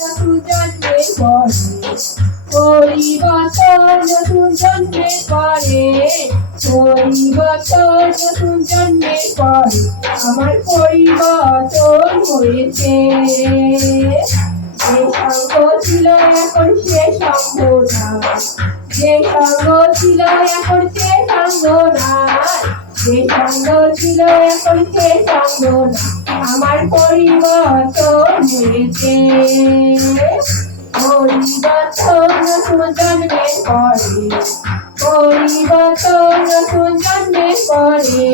নতুন জন্মের পরে পরিবর্তন নতুন জন্মের পরে পরিবর্তন নতুন জন্মের পরে আমার পরিবর্তন হয়েছে। যে সঙ্গ ছিল এখন সে সঙ্গ নাই, যে সঙ্গ ছিল এখন সে সঙ্গ নাই, যে সঙ্গ ছিল এখন সে সঙ্গ নাই, আমার পরিবর্তন হয়েছে। পরিবর্তন নতুন জন্মের পরে পরিবর্তন নতুন জন্মের পরে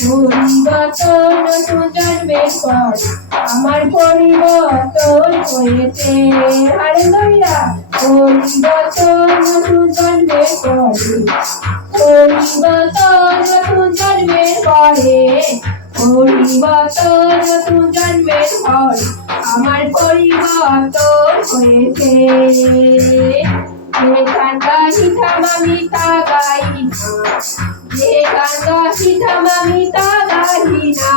পরিবর্তন নতুন জন্মের পরে আমার পরিবর্তন হয়েছে। হালেলুয়া। পরিবর্তন নতুন জন্মের পরে পরিবর্তন নতুন জন্মের পরে পরিবর্তন নতুন জন্মের পরে আমার পরিবর্তন হয়েছে। যে গান গাহিতাম আমি তা গাই না, যে গান গাহিতাম আমি তা গাই না,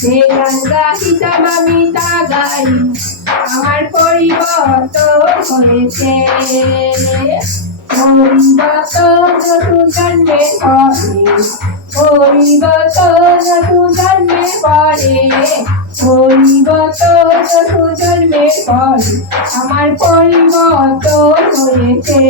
যে গান গাহিতাম আমি তা গাই, আমার পরিবর্তন হয়েছে। পরিবর্তন নতুন জন্মের পরে পরিবর্তন নতুন জন্মের পরে পরিবর্তন নতুন জন্মের পরে আমার পরিবর্তন হয়েছে।